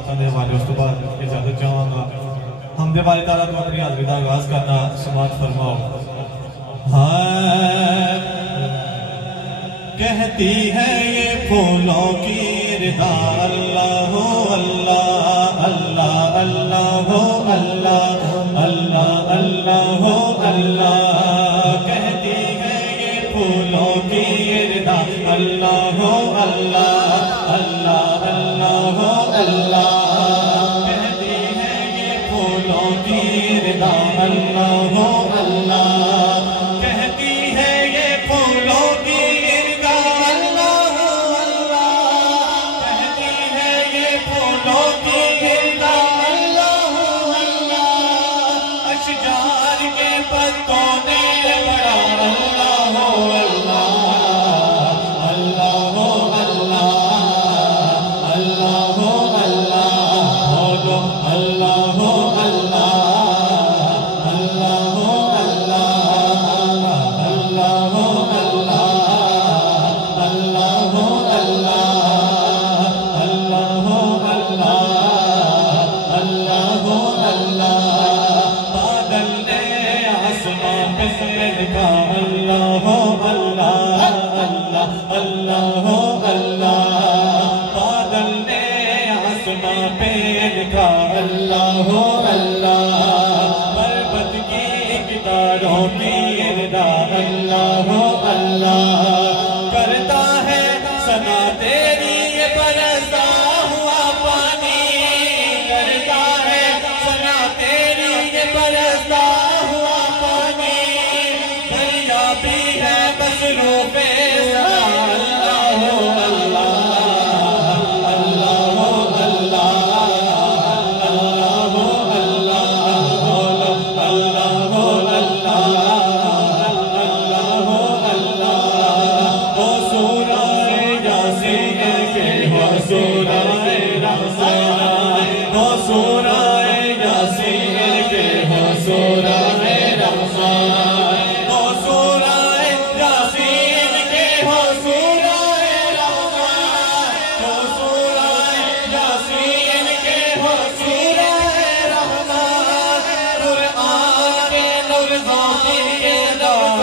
سناتاں دے حوالے اس تو بعد اجازت چاہوں گا حمد والے تعالیٰ تو اپنی حاضری کا آغاز کرنا سماعت فرماؤ کہتی ہے یہ پھولوں کی ردا اللہ ہو اللہ اللہ اللہ ہو اللہ اللہ اللہ ہو اللہ کہتی ہے یہ پھولوں کی ردا اللہ ہو اللہ اللہ اللہ ہو اللہ کہتی ہے یہ پھولوں کی ردا اللہ ہو اللہ کہتی ہے یہ پھولوں کی ردا اللہ ہو اللہ کہتی ہے یہ پھولوں کی ردا اللہ ہو اللہ اشجار کے پتوں نے بڑا اللہ ہو اللہ اللہ ہو اللہ اللہ ہو اللہ بولو اللہ ہو اللہ اللہ ہو اللہ اللہ ہو اللہ اللہ ہو اللہ اللہ ہو اللہ اللہ ہو اللہ بادل نے آسمان پہ لکھا اللہ ہو اللہ اللہ اللہ ہو اللہ بادل نے آسمان پہ لکھا اللہ ہو اللہ پربت کی کتاروں کی ردا اللہ ہو اللہ کرتا ہے ثنا تیری یہ برستا ہوا پانی کرتا ہے ثنا تیری یہ برستا ہوا پانی دریا بھی ہے بس روح ثنا اللہ ہو اللہ اللہ ہو اللہ اللہ ہو اللہ اللہ ہو اللہ اللہ ہو اللہ وہ سورہ یاسین کے وہ سورہ رحمان وہ سورہ یاسین کے وہ سورہ رحمان وہ سورہ یاسین کے وہ سورہ رحمان وہ سورہ یاسین کے وہ سورہ رحمان قرآن نور ذاتی کے اللہ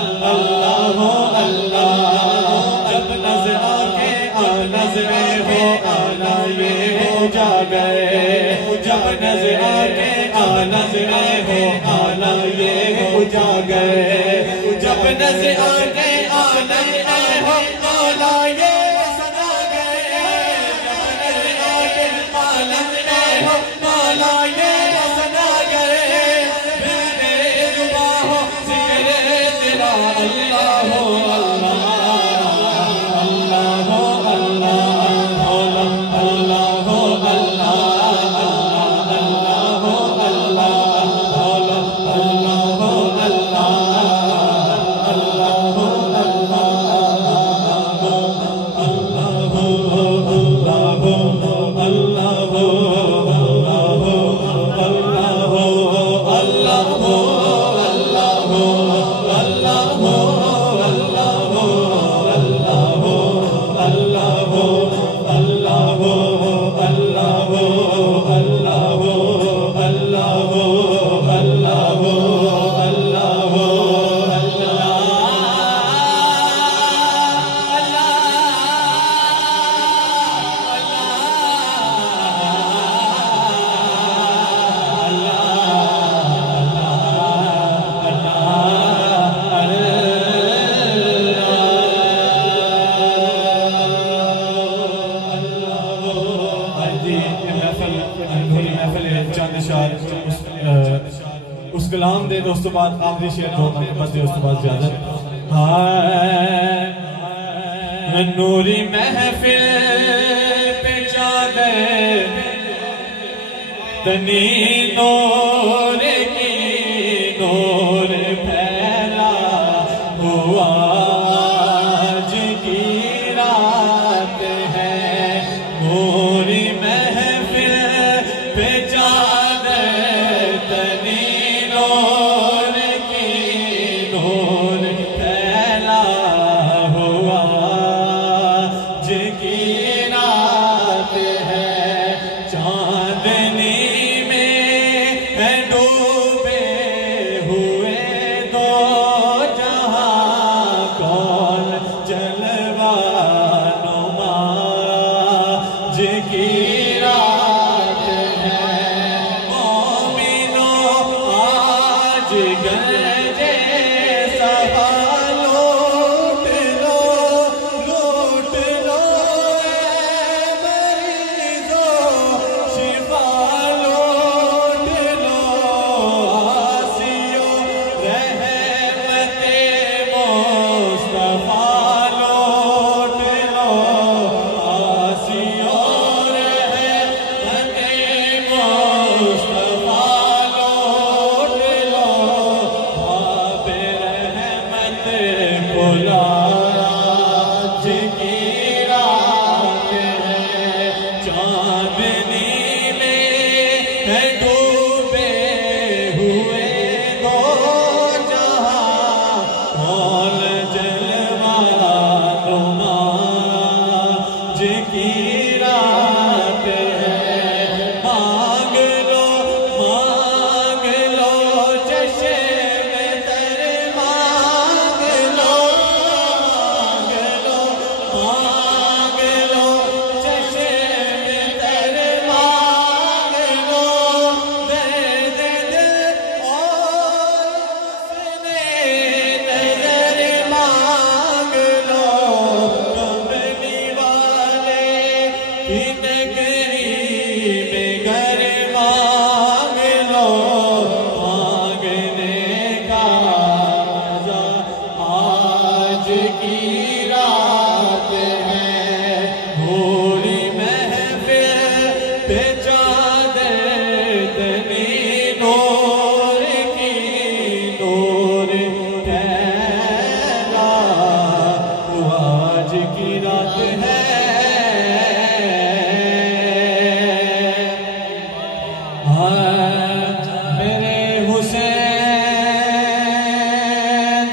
اللہ ہو اللہ جب نظر آکے نظر ہو آنا یہ ہو جا گئے جب نظر آکے نظر ہو آنا یہ ہو جا گئے جب نظر آکے نظر ہو آنا یہ سنا گئے جب نظر آکے نظر ہو آنا یہ سنا گئے میرے زباں ہو ذکر تیرا اللہ ہو اللہ اللہ ہو اللہ اللہ ہو اللہ اللہ ہو اللہ اللہ ہو اللہ اللہ ہو اس کلام دے دوست تو بعد آخری شعر دو بس دے اس تو بعد زیادہ نوری محفل پہ چادر تنی نور کی نور پھیلا ہوا آج کی رات ہے نوری محفل پہ چادر تنی نور کی نور پھیلا ہوا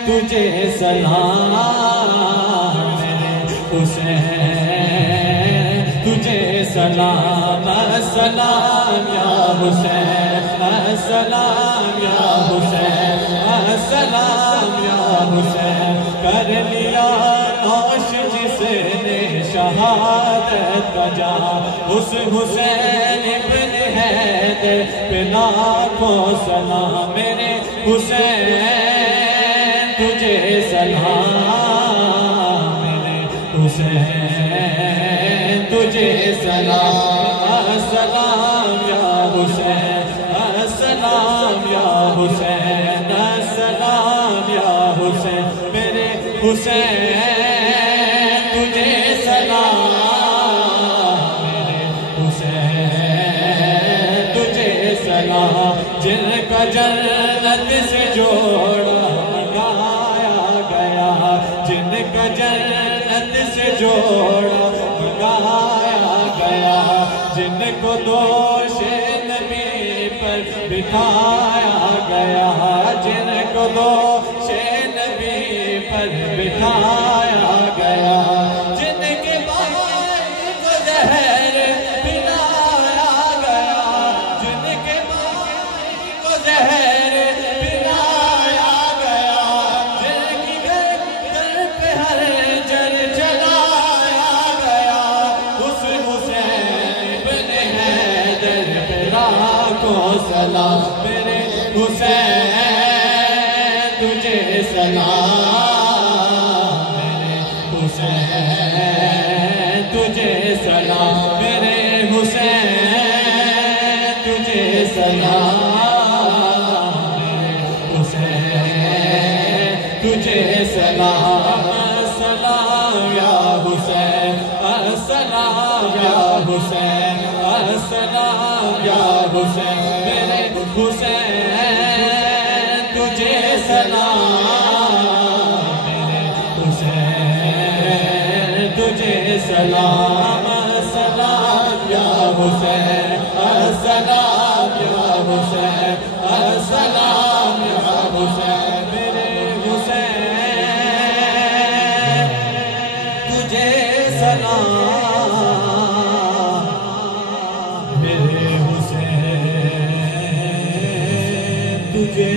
تجھے سلام میرے حسین، تجھے سلام، السلام یا حسین، السلام یا حسین، السلام یا حسین۔ کر لیا نوش جس نے شہادت کا جام، اس حسین ابن حیدر پہ لاکھوں سلام میرے حسین، تجھے سلام میرے حسین، تجھے سلام، السلام یا حسین، السلام یا حسین، السلام یا حسین میرے حسین، تجھے سلام میرے حسین، تجھے سلام۔ جن کا جنت سے جوڑا جن کا جنت سے جوڑا گایا گیا، جن کو دوش نبی پر بٹھایا گیا، جن کو دوش نبی پر بٹھایا گیا، جن کے بھائی کو زہر پلایا گیا، جن کے بھائی کو زہر سلام میرے حسین، تجھے سلام میرے حسین، تجھے سلام میرے حسین، تجھے سلام میرے حسین، تجھے سلام، السلام یا حسین، السلام یا حسین، السلام یا حسین میرے حسین، تجھے سلام میرے حسین، تجھے سلام، السلام یا حسین، السلام یا حسین، السلام یا حسین میرے حسین، تجھے سلام میرے حسین، تجھے